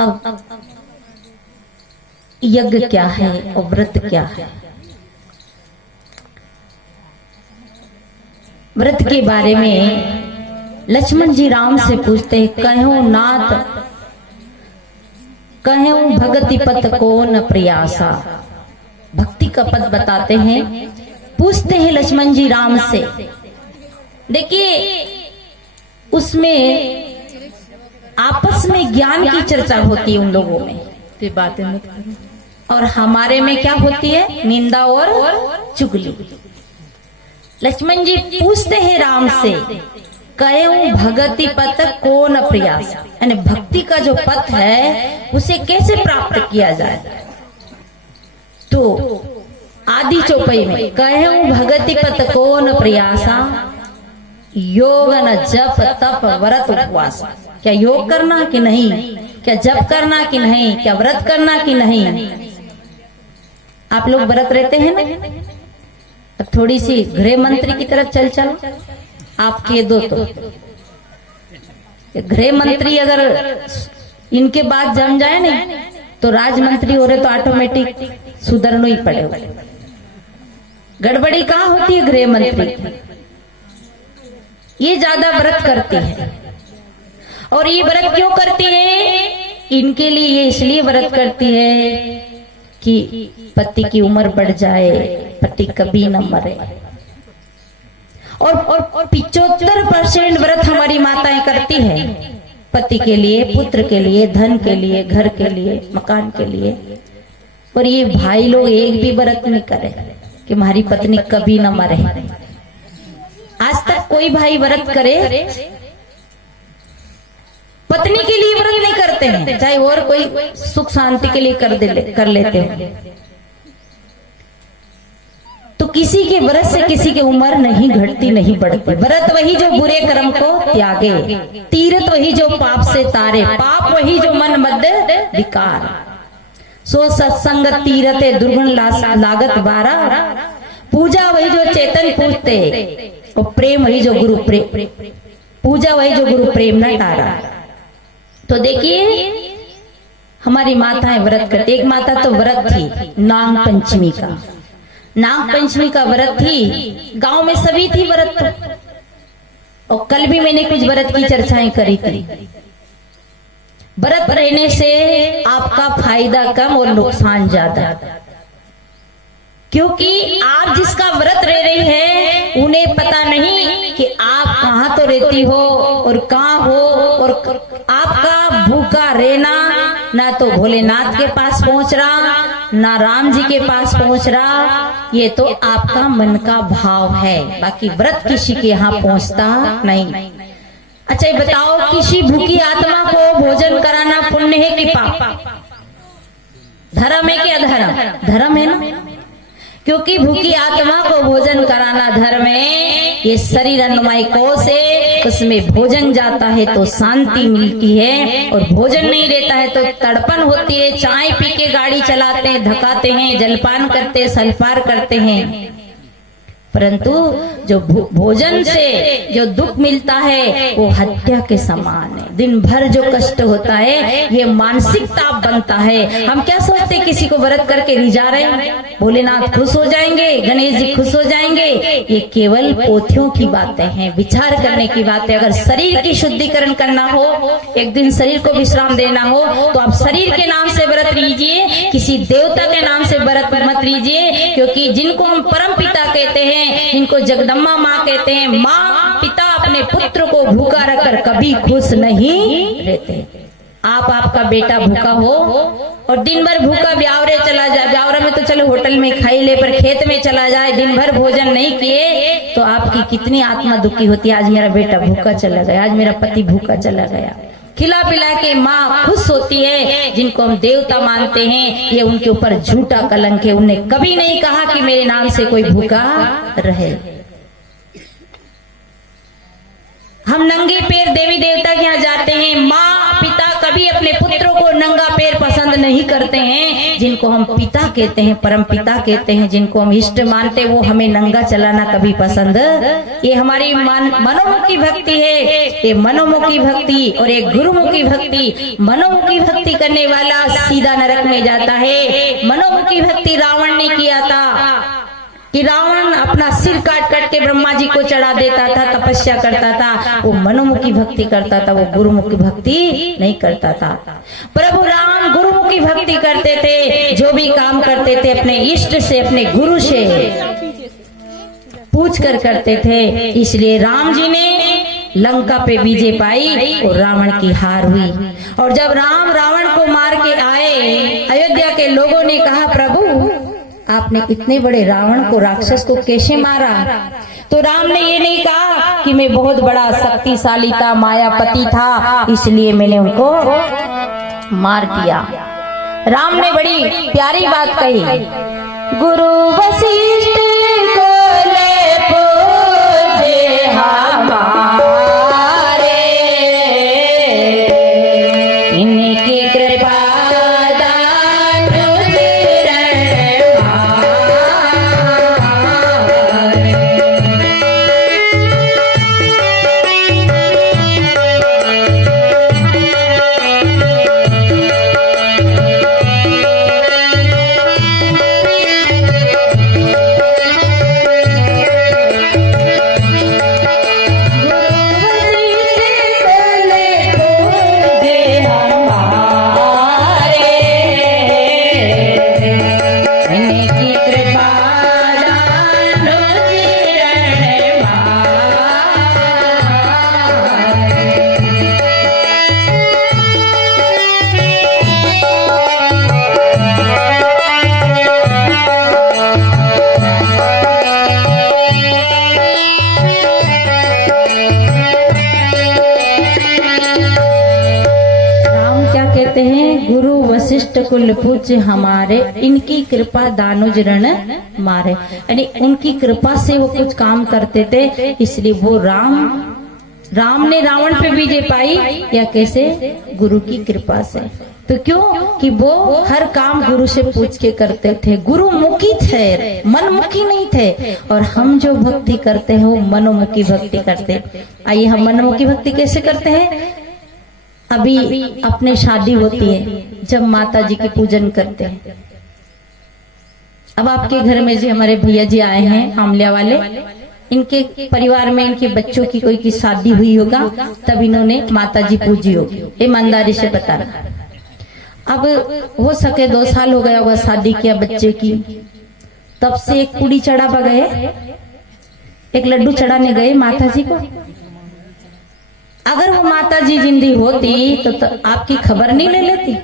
अब यज्ञ क्या है और व्रत क्या है? व्रत के बारे में लक्ष्मण जी राम से पूछते हैं, कहो नाथ कहो भगति पथ को न प्रयासा। भक्ति का पद बताते हैं, पूछते हैं लक्ष्मण जी राम से। देखिए उसमें आपस में ज्ञान की चर्चा होती है उन लोगों में, ये बातें मत करो। और हमारे में क्या होती है? निंदा और चुगली। लक्ष्मण जी पूछते हैं राम से, कहो भगति पथ को न प्रयास, यानी भक्ति का जो पथ है उसे कैसे प्राप्त किया जाए? तो आदि चौपाई में कहो भगति पथ को न प्रयासा, योग न जप तप व्रत उपवास। क्या योग करना कि नहीं? क्या जप करना कि नहीं? क्या व्रत करना कि नहीं? आप लोग व्रत रहते हैं ना? अब थोड़ी सी गृह मंत्री की तरफ चलो, आप किए दो तो गृह मंत्री अगर इनके बाद जम जाए नहीं तो राजमंत्री हो रहे तो ऑटोमेटिक सुधरना ही पड़ेगा। गड़बड़ी कहाँ होती है? गृह मंत्री ये ज्यादा व्रत करती है। और ये व्रत क्यों करती है? इनके लिए ये इसलिए व्रत करती है कि पति की उम्र बढ़ जाए, पति कभी न मरे। और 75% व्रत हमारी माताएं करती है, पति के लिए, पुत्र के लिए, धन के लिए, घर के लिए, मकान के लिए। और ये भाई लोग एक भी व्रत नहीं करे कि हमारी पत्नी कभी न मरे। आज तक कोई भाई व्रत करे? पत्नी के लिए व्रत नहीं करते हैं, चाहे और कोई सुख शांति के लिए कर लेते हैं। तो किसी के व्रत से किसी की उम्र नहीं घटती, नहीं बढ़ती। व्रत वही जो बुरे कर्म को त्यागे, तीरथ वही जो पाप से तारे, पाप वही जो मन मध्य विकार। सो सत्संग तीरथे दुर्गुण लागत 12, पूजा वही जो चेतन पूजते, और प्रेम वही जो गुरु प्रेम, पूजा वही जो गुरु प्रेम न तारा। तो देखिए हमारी माताएं व्रत करती। एक माता तो व्रत थी नाग पंचमी का, नाग पंचमी का व्रत थी। गांव में सभी थी व्रत तो। और कल भी मैंने कुछ व्रत की चर्चाएं करी थी। व्रत रहने से आपका फायदा कम और नुकसान ज्यादा, क्योंकि आप जिसका व्रत रह रही है उन्हें पता नहीं कि आप कहाँ तो रहती हो और कहाँ हो। और आपका भूखा रहना ना तो भोलेनाथ के पास पहुंच रहा, ना राम जी के पास पहुंच रहा, ये तो आपका मन का भाव है। बाकी व्रत किसी के यहाँ पहुंचता नहीं। अच्छा ये बताओ, किसी भूखी आत्मा को भोजन कराना पुण्य है कि पाप? धर्म है कि अधर्म? धर्म है ना, क्योंकि भूखी आत्मा को भोजन कराना धर्म है। ये शरीर अन्नमय कोश है, उसमें भोजन जाता है तो शांति मिलती है, और भोजन नहीं रहता है तो तड़पन होती है। चाय पी के गाड़ी चलाते हैं, धकाते हैं, जलपान करते हैं, सलपार करते हैं। परंतु जो भोजन से जो दुख मिलता है वो हत्या के समान है। दिन भर जो कष्ट होता है ये मानसिक ताप बनता है। हम क्या सोचते किसी को व्रत करके रिझा रहे हैं, भोलेनाथ खुश हो जाएंगे, गणेश जी खुश हो जाएंगे। ये केवल पोथियों की बातें हैं, विचार करने की बातें। अगर शरीर की शुद्धिकरण करना हो, एक दिन शरीर को विश्राम देना हो, तो आप शरीर के नाम से व्रत लीजिए, किसी देवता के नाम से व्रत मत लीजिए। क्योंकि जिनको हम परम पिता कहते हैं, जिनको जगदम्बा माँ कहते हैं, माँ पिता अपने पुत्र को भूखा रखकर कभी खुश नहीं रहते। आपका बेटा भूखा हो और दिन भर भूखा ब्यावरे चला जाए, ब्यावरे में तो चलो होटल में खाई ले, पर खेत में चला जाए, दिन भर भोजन नहीं किए, तो आपकी कितनी आत्मा दुखी होती है। आज मेरा बेटा भूखा चला गया, आज मेरा पति भूखा चला गया। खिला पिला के माँ खुश होती है। जिनको हम देवता मानते हैं, ये उनके ऊपर झूठा कलंक है। उन्हें कभी नहीं कहा कि मेरे नाम से कोई भूखा रहे। हम नंगे पैर देवी देवता के यहाँ जाते हैं, माँ पिता कभी अपने पुत्रों को नंगा पैर पसंद पसंद नहीं करते हैं, जिनको हम पिता कहते हैं, परम पिता कहते हैं, जिनको हम इष्ट मानते, वो हमें नंगा चलाना कभी पसंद। ये हमारी मनोमुखी भक्ति है। ये मनोमुखी भक्ति और एक गुरुमुखी भक्ति। मनोमुखी भक्ति करने वाला सीधा नरक में जाता है। मनोमुखी भक्ति रावण ने किया था कि रावण अपना सिर काट काट के ब्रह्मा जी को चढ़ा देता था, तपस्या करता था। वो मनोमुखी भक्ति करता था, वो गुरुमुखी भक्ति नहीं करता था। प्रभु राम गुरुमुखी भक्ति करते थे। जो भी काम करते थे अपने इष्ट से, अपने गुरु से पूछ कर करते थे। इसलिए राम जी ने लंका पे विजय पाई और रावण की हार हुई। और जब राम रावण को मार के आए, अयोध्या के लोगों ने कहा, प्रभु आपने इतने बड़े रावण को, राक्षस को कैसे मारा? तो राम ने ये नहीं कहा कि मैं बहुत बड़ा शक्तिशाली था, मायापति था, इसलिए मैंने उनको मार दिया। राम ने बड़ी प्यारी बात कही, गुरु वशिष्ठ को ले पूजे हमारे, इनकी कृपा कुल पूज्य हमारे, इनकी कृपा दानुज रण मारे। यानी उनकी कृपा से वो कुछ काम करते थे, इसलिए वो राम ने रावण पे विजय पाई। या कैसे? गुरु की कृपा से। तो क्यों? कि वो हर काम गुरु से पूछ के करते थे। गुरुमुखी थे, मनमुखी नहीं थे। और हम जो भक्ति करते हैं वो मनोमुखी भक्ति करते। आइए हम मनोमुखी भक्ति कैसे करते हैं? अभी अपने शादी होती है, जब माता जी की पूजन करते हैं। अब आपके घर में जो हमारे भैया जी आए हैं आमलिया वाले, इनके परिवार में इनके बच्चों की कोई की शादी हुई होगा, तब इन्होंने माता जी पूजी होगी। ईमानदारी से बताना। अब हो सके 2 साल हो गया होगा शादी किया बच्चे की, तब से एक पूड़ी चढ़ा गए, एक लड्डू चढ़ाने गए माता जी को। अगर वो माता जी जिंदी होती तो आपकी खबर नहीं ले लेती।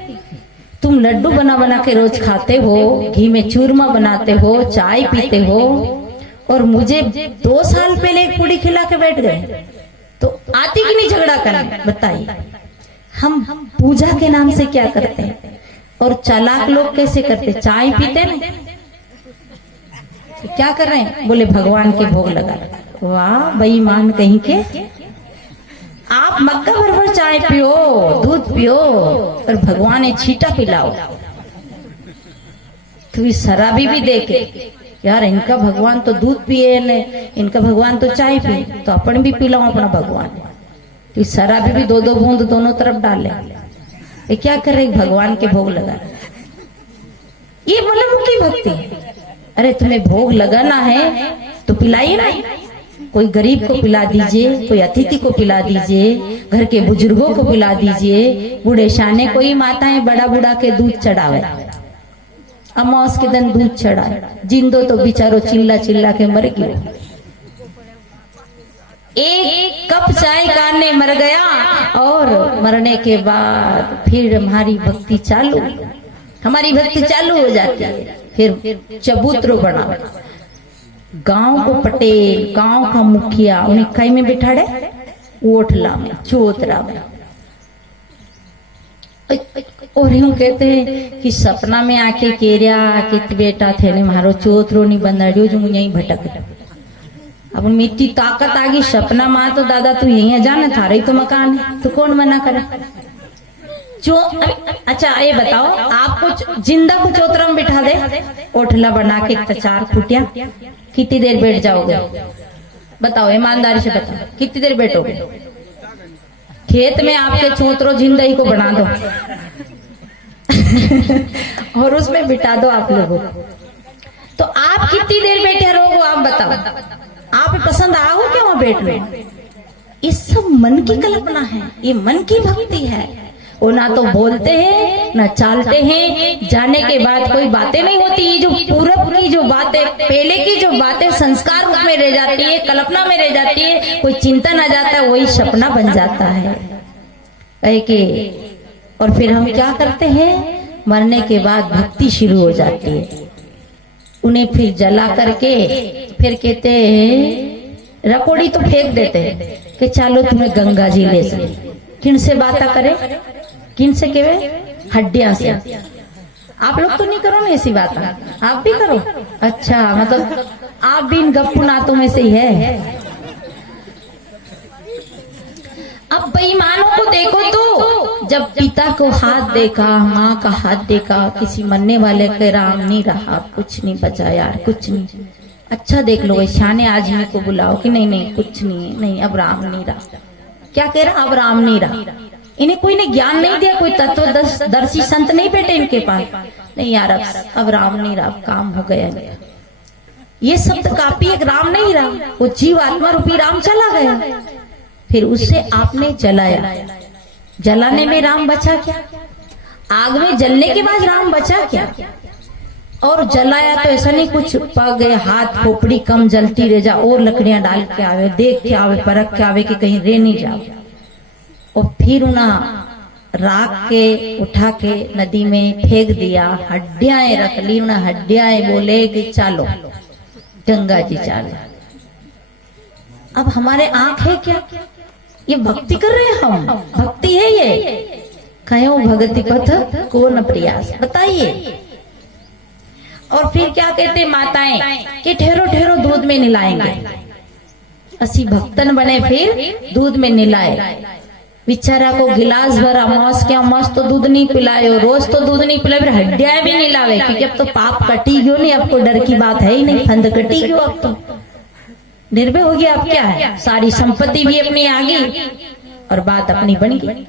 तुम लड्डू बना बना के रोज खाते हो, घी में चूरमा बनाते हो, चाय पीते हो, और मुझे 2 साल पहले एक पूड़ी खिला के बैठ गए, तो आती कि नहीं झगड़ा करने? बताइए। हम पूजा के नाम से क्या करते हैं? और चालाक लोग कैसे करते? चाय पीते ना, क्या कर रहे हैं? बोले भगवान के भोग लगा। वाह बेईमान कहीं के। आप मक्का भर चाय पियो, दूध पियो, और भगवान ने छीटा पिलाओ। तो शराबी भी देखे, यार इनका भगवान तो दूध पिए ने, इनका भगवान तो चाय पिए, तो अपन भी पिलाओ अपना भगवान। तो शराबी भी 2-2 बूंद दोनों तरफ डाले। ये क्या करे? भगवान के भोग लगा। ये मनोमुखी भक्ति है। अरे तुम्हें भोग लगाना है तो पिलाइए ना। कोई गरीब को पिला दीजिए, कोई अतिथि को पिला दीजिए, घर के बुजुर्गों को पिला दीजिए। बूढ़े शाने कोई माताएं बड़ा बूढ़ा के दूध चढ़ावे, अमावस के दिन दूध चढ़ाए। जिंदो तो बेचारो चिल्ला चिल्ला के मर गए। एक कप चाय काने मर गया, और मरने के बाद फिर हमारी भक्ति चालू हो जाती है। फिर चबूतरो बना, गांव को पटेल, गांव का मुखिया, उन्हें कई में बिठाड़े, ओठला में, चौतरा में। और यूं कहते हैं कि सपना में आके केरिया कि बेटा थे ने मारो चौतरो नहीं बनाड़ियो, जो यही भटक। अब मिट्टी ताकत आ गई सपना मां, तो दादा तू यही जाना, थारा ही तो मकान है, तो कौन मना करे? अच्छा ये बताओ, आप कुछ जिंदा को चौतरा में बिठा दे, ओठला बना के तचार फुटिया, कितनी देर बैठ जाओगे? बताओ ईमानदारी से बताओ, कितनी देर बैठोगे? खेत में आपके चौतरो जिंदगी को बना दो और उसमें बिठा दो आप लोगों को, तो आप कितनी देर बैठे रहोगे? आप बताओ, आप पसंद आओ क्या वहां बैठने? ये सब मन की कल्पना है, ये मन की भक्ति है। वो ना तो बोलते हैं ना चालते हैं, जाने के बाद कोई बातें नहीं होती। ये जो पूरब की जो बातें, पहले की जो बातें संस्कार रूप में रह जाती है, कल्पना में रह जाती है, कोई चिंतन आ जाता है, वही सपना बन जाता है कि। और फिर हम क्या करते हैं, मरने के बाद भक्ति शुरू हो जाती है। उन्हें फिर जला करके फिर कहते हैं, रकोड़ी तो फेंक देते हैं कि चलो तुम्हें गंगा जी ले चले। किन से बातें करे, किन से कहे? हड्डियां से। आप लोग तो नहीं करो ना ऐसी बात, आप भी करो? अच्छा, मतलब आप भी इन गप्पू नातों में से ही है। अब बेईमानों को देखो तो, जब पिता को हाथ देखा, माँ का हाथ देखा, किसी मरने वाले के राम नहीं रहा, कुछ नहीं बचा यार, कुछ नहीं। अच्छा देख लो, शाने आदमी को बुलाओ कि नहीं नहीं कुछ नहीं, नहीं अब राम नहीं रहा। क्या कह रहा? अब राम नहीं रहा। इन्हें कोई ने ज्ञान नहीं दिया, कोई तत्वदर्शी संत नहीं बैठे इनके पास, नहीं यार अब राम नहीं रहा, अब काम हो गया। ये शब्द काफी, एक राम नहीं रहा, वो जीव आत्मा रूपी राम चला गया। फिर उससे आपने जलाया, जलाने में राम बचा क्या? आग में जलने के बाद राम बचा क्या? और जलाया तो ऐसा नहीं कुछ पग हाथ खोपड़ी कम जलती रह जा, और लकड़ियां डाल के आवे, देख के आवे, परख के आवे कि कहीं रे नहीं जाओ। और फिर उन्हें राख के उठा के नदी में फेंक दिया, हड्डियां रख ली, उन्हें हड्डियां बोले कि चलो गंगा जी चलो। अब हमारे आंख है क्या? ये भक्ति कर रहे हैं हम, भक्ति है ये? कहो भगति पथ को न प्रयास, बताइए। और फिर क्या कहते माताएं कि ठहरो ठहरो दूध में नहलाएंगे। असी भक्तन बने फिर दूध में नहलाए। बेचारा को गिलास भरा मौस क्या मौस तो दूध नहीं पिलाए, रोज तो दूध नहीं पिलाए, फिर हड्डियां भी नहीं लावे, क्योंकि अब तो पाप कटी गयो नहीं, अब तो डर की बात है ही नहीं, फंद कटी गयो, अब तो निर्भय हो गया। अब क्या है, सारी संपत्ति भी अपनी आ गई और बात अपनी बन गई।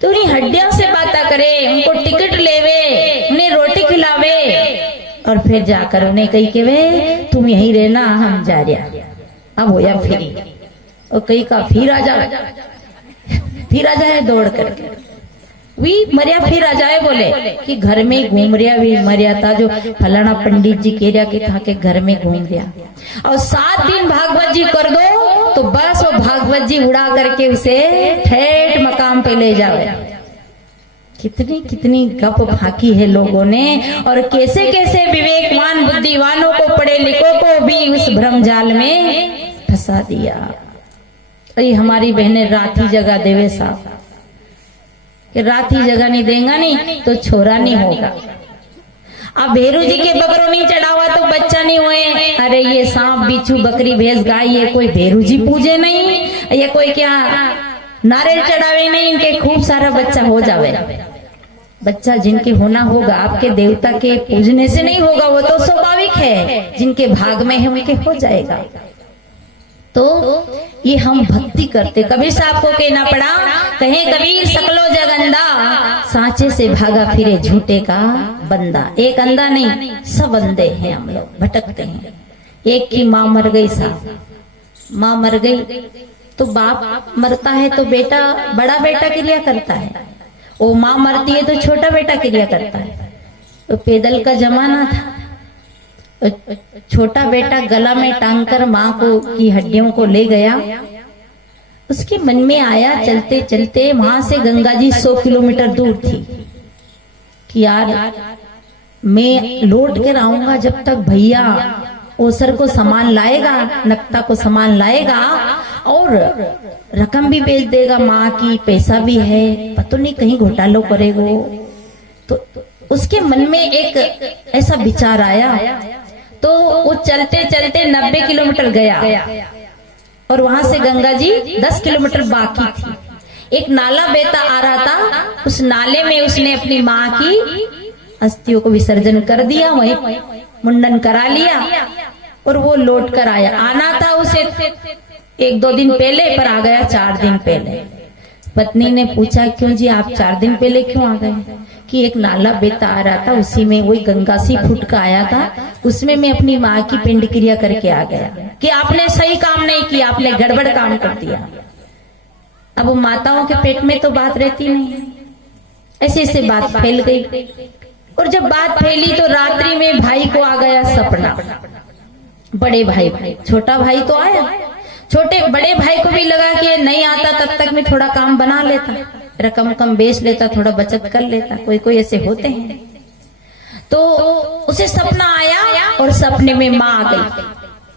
तो उन्हीं हड्डियों से बातें करे, उनको टिकट लेवे, उन्हें रोटी खिलावे, और फिर जाकर उन्हें कही के वे तुम यहीं रहना, हम जा रहे। अब होया फिर, और कहीं का फिर आ जाए दौड़ करके, वी मरिया फिर आ जाए, बोले कि घर में घूम रहा, भी मरिया था जो फलाना पंडित जी कह रहा कि था के घर में घूम रहा। और 7 दिन भागवत जी कर दो तो बस वो भागवत जी उड़ा करके उसे ठेठ मकाम पे ले जाओ। कितनी कितनी गप फाकी है लोगों ने, और कैसे कैसे विवेकवान बुद्धिवानों को, पढ़े लिखों को भी उस भ्रम जाल में फंसा दिया। अरे हमारी बहनें रात ही जगह देवे साहब, कि रात ही जगह नहीं देगा नहीं तो छोरा नहीं होगा। अब भेरू जी के बकरो नहीं चढ़ावा तो बच्चा नहीं हुए। अरे ये सांप बिच्छू बकरी भैंस गाय ये कोई भेरू जी पूजे नहीं, ये कोई क्या नारियल चढ़ावे नहीं, इनके खूब सारा बच्चा हो जावे। बच्चा जिनके होना होगा, आपके देवता के पूजने से नहीं होगा, वो तो स्वाभाविक है, जिनके भाग में है उनके हो जाएगा। तो ये हम भक्ति करते। कबीर साहब को कहना पड़ा, कहे कबीर सकलो जगंदा, सांचे से भागा फिरे झूठे का बंदा। एक अंधा नहीं, सब अंधे हैं हम लोग, भटकते हैं। एक की माँ मर गई साहब, माँ मर गई तो बाप मरता है तो बेटा, बड़ा बेटा क्रिया करता है, वो माँ मरती है तो छोटा बेटा क्रिया करता है। तो पैदल का जमाना था, छोटा बेटा गला में टांग कर माँ को की हड्डियों को ले गया। उसके मन में आया चलते चलते, वहां से गंगा जी 100 किलोमीटर दूर थी, कि यार मैं लौट कर आऊंगा जब तक भैया ओसर को सामान लाएगा, नक्ता को सामान लाएगा और रकम भी भेज देगा, माँ की पैसा भी है, पता नहीं कहीं घोटालो करेगा। तो उसके मन में एक ऐसा विचार आया, तो वो चलते चलते 90 किलोमीटर गया और वहां से गंगा जी 10 किलोमीटर बाकी थी। एक नाला बहता आ रहा था, उस नाले में उसने अपनी माँ की अस्थियों को विसर्जन कर दिया, वहीं मुंडन करा लिया और वो लौट कर आया। आना था उसे 1-2 दिन पहले, पर आ गया 4 दिन पहले। पत्नी ने पूछा, क्यों जी आप 4 दिन पहले क्यों आ गए? कि एक नाला बेटा आ रहा था, उसी में वही गंगा सी फूट का आया था, उसमें मैं अपनी माँ की पिंड क्रिया करके आ गया। कि आपने सही काम नहीं किया, आपने गड़बड़ काम कर दिया। अब माताओं के पेट में तो बात रहती नहीं, ऐसे ऐसे बात फैल गई। और जब बात फैली तो रात्रि में भाई को आ गया सपना। बड़े भाई, छोटा भाई तो आया, बड़े भाई को भी लगा कि नहीं आता तब तक मैं थोड़ा काम बना लेता, रकम कम बेच लेता, थोड़ा बचत कर लेता, कोई ऐसे होते हैं। तो उसे सपना आया और सपने में माँ आ गई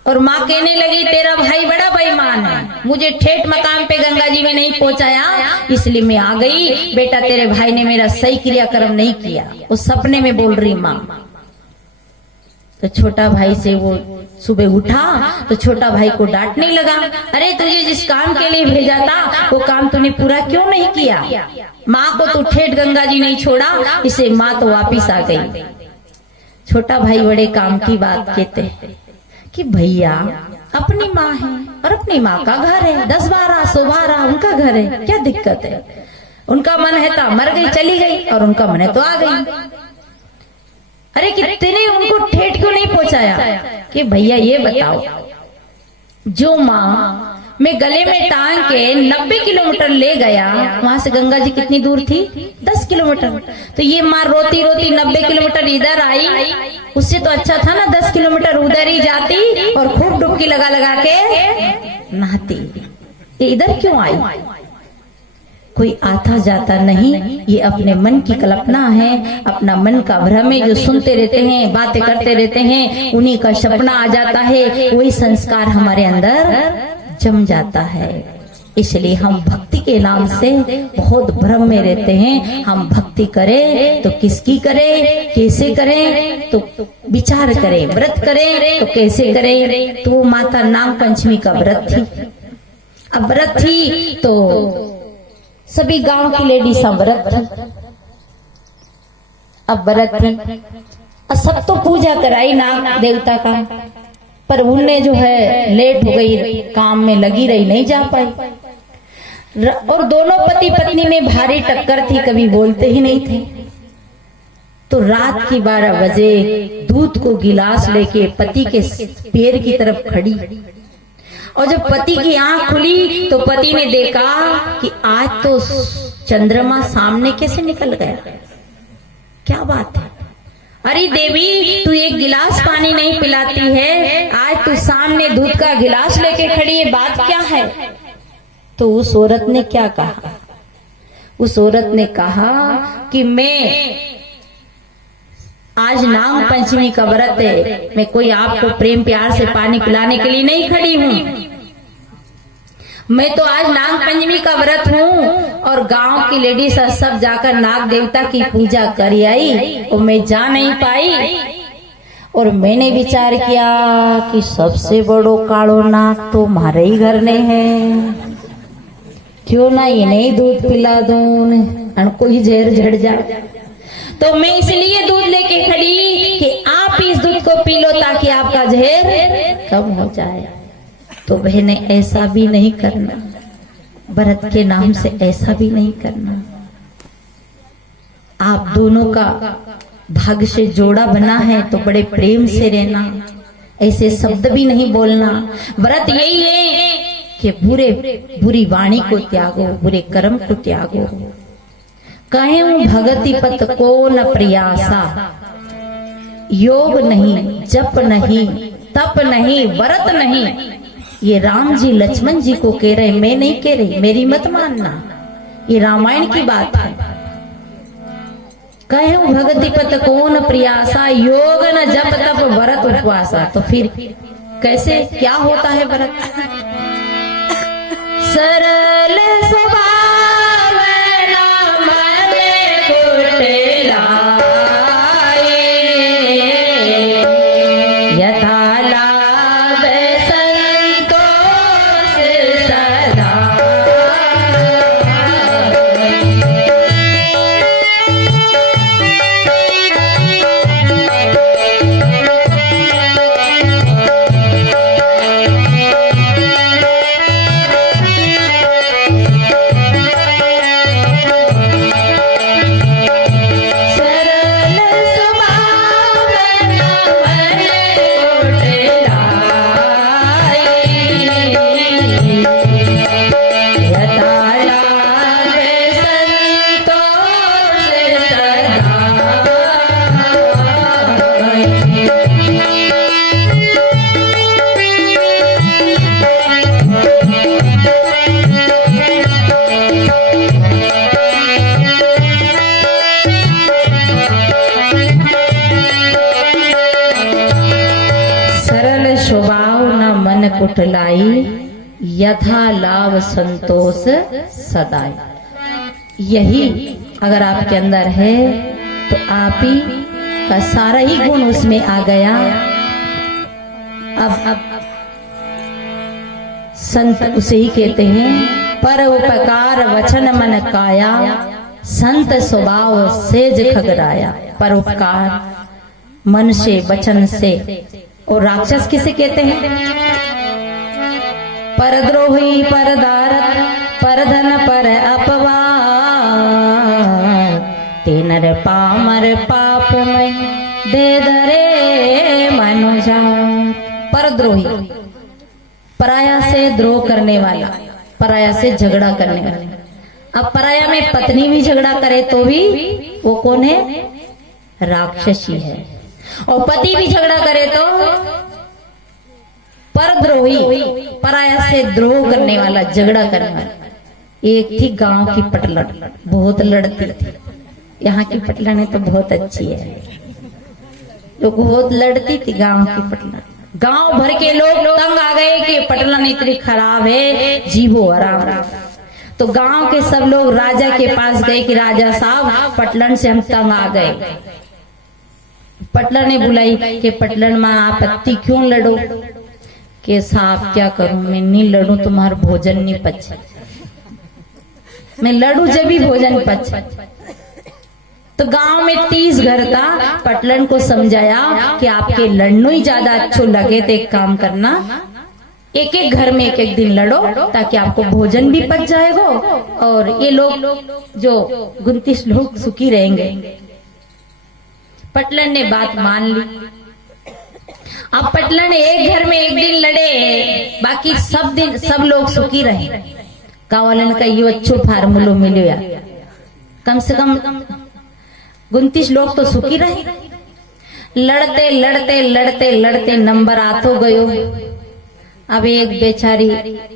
और माँ कहने लगी, तेरा भाई बड़ा बेईमान है, मुझे ठेठ मकाम पे गंगा जी में नहीं पहुंचाया, इसलिए मैं आ गई। बेटा तेरे भाई ने मेरा सही क्रियाक्रम नहीं किया। उस सपने में बोल रही माँ। तो छोटा भाई से वो सुबह उठा तो छोटा भाई को डांटने लगा, अरे तुझे जिस काम के लिए भेजा था वो काम तूने पूरा क्यों नहीं किया? माँ को तू ठेठ गंगा जी नहीं छोड़ा, इसे माँ तो वापिस आ गई। छोटा भाई बड़े काम की बात कहते हैं कि भैया अपनी माँ है और अपनी माँ का घर है, 10-12 112 उनका घर है, क्या दिक्कत है? उनका मन है तो मर गई चली गई और उनका मन है तो आ गई। अरे कितने उनको ठेठ क्यों नहीं पहुंचाया? कि भैया ये बताओ, जो माँ मैं गले में टांग के 90 किलोमीटर ले गया, वहां से गंगा जी कितनी दूर थी? 10 किलोमीटर। तो ये माँ रोती रोती 90 किलोमीटर इधर आई, उससे तो अच्छा था ना 10 किलोमीटर उधर ही जाती और खूब डुबकी लगा लगा के नहाती। ये इधर क्यों आई? कोई आता जाता नहीं, ये अपने मन की कल्पना है, अपना मन का भ्रम है, जो सुनते रहते हैं, बातें करते रहते हैं, उन्हीं का सपना आ जाता है, वही संस्कार हमारे अंदर जम जाता है। इसलिए हम भक्ति के नाम से बहुत भ्रम में रहते हैं। हम भक्ति करें तो किसकी करें, कैसे करें, तो विचार करें। व्रत करें तो कैसे करें? तो वो माता नाग पंचमी का व्रत थी। अब व्रत थी तो सभी गांव की लेडीज व्रत थी। अब व्रत थी, सब तो पूजा कराई नाग देवता का, पर उनने जो है लेट हो गई, काम में लगी रही, नहीं जा पाई। और दोनों पति पत्नी में भारी टक्कर थी, कभी बोलते ही नहीं थे। तो रात की 12 बजे दूध को गिलास लेके पति के पैर की तरफ खड़ी, और जब पति की आंख खुली तो पति ने देखा कि आज तो चंद्रमा सामने कैसे निकल गया, क्या बात है? अरे देवी, तू एक गिलास पानी नहीं पिलाती है, आज तू सामने दूध का गिलास लेके खड़ी है, बात क्या है? तो उस औरत ने क्या कहा? उस औरत ने कहा कि मैं आज नाग पंचमी का व्रत है, मैं कोई आपको प्रेम प्यार से पानी पिलाने के लिए नहीं खड़ी हूँ। मैं तो आज नाग पंचमी का व्रत हूँ और गांव की लेडीज सब जाकर नाग देवता की पूजा कर आई और मैं जा नहीं पाई। और मैंने विचार किया कि सबसे बड़ो कालो नाग तो हमारे ही घर में है, क्यों ना इन्हें दूध पिला दूं, कोई जहर झड़ जाए। तो मैं इसलिए दूध लेके खड़ी कि आप इस दूध को पी लो ताकि आपका जहर कम हो जाए। तो बहने ऐसा भी नहीं करना, व्रत के नाम से ऐसा भी नहीं करना। आप दोनों का भाग्य से जोड़ा बना है तो बड़े प्रेम से रहना, ऐसे शब्द भी नहीं बोलना। व्रत यही है कि बुरी वाणी को त्यागो, बुरे कर्म को त्यागो। कहें भगति पत को न प्रयासा, योग नहीं, जप नहीं, तप नहीं, व्रत नहीं। ये राम जी लक्ष्मण जी को कह रहे, मैं नहीं कह रही, मेरी मत मानना, ये रामायण की बात है। कहें भगति पत को न प्रयासा, योग न जप तप व्रत उपवासा। तो फिर कैसे क्या होता है व्रत? सरल स्वभाव नाम में कुटिलाए, यथा लाभ संतोष सदा। कुटलाई, यथा लाभ संतोष सदाई। यही अगर आपके अंदर है तो आप ही का सारा ही गुण उसमें आ गया। अब संत उसे ही कहते हैं, पर उपकार वचन मन काया, संत स्वभाव सेज खगराया। पर उपकार मन से वचन से, और राक्षस किसे कहते हैं? परद्रोही परदारत परधन पर अपवाद, तेनर पामर पापमय दे दरे मनुजा। परद्रोही, पराया से द्रोह करने वाला, पराया से झगड़ा करने वाला। अब पराया में पत्नी भी झगड़ा करे तो भी वो कौन है? राक्षसी है। और पति भी झगड़ा करे तो परद्रोही, पराया से द्रोह करने वाला, झगड़ा करने वाला। एक थी गांव की पटलन, बहुत लड़ती थी। यहाँ की पटलने तो बहुत अच्छी है, जो बहुत लड़ती थी गांव की पटलन। गांव भर के लोग तंग आ गए कि पटलन इतनी खराब है, जीवो आराम। तो गांव के सब लोग राजा के पास गए कि राजा साहब, पटलन से हम तंग आ गए। पटलन ने बुलाई कि पटलन माँ आपत्ति क्यों लड़ो? के साहब क्या करूं, मैं नहीं लड़ूं, तुम्हारा भोजन नहीं पचे। मैं लड़ू जब भी भोजन पचे। तो गांव में 30 घर था। पटलन को समझाया कि आपके लड़नो ही ज्यादा अच्छो लगे तो एक काम करना, एक एक घर में एक एक दिन लड़ो, ताकि आपको भोजन भी पच जाएगा और ये लोग जो 29 लोग सुखी रहेंगे। पटलन ने बात मान ली। अब पटलन एक घर में एक दिन लड़े, बाकी सब लोग सुखी रहे। गाँव वाले ने कहा ये अच्छो फार्मूलो मिलो यार, कम से कम 29 लोग तो सुखी रहे। लड़ते लड़ते लड़ते लड़ते नंबर आतो गयो। अब एक बेचारी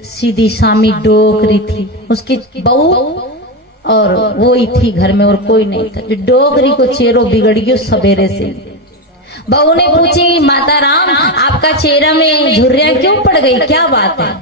सीधी सामी डोकरी थी, उसकी बहू और वो ही थी घर में और कोई नहीं था। जो डोकरी को चेहरो बिगड़ गयो सवेरे से। बहू ने पूछी, माता राम आपका चेहरा में झुर्रियां क्यों पड़ गई, क्या बात है?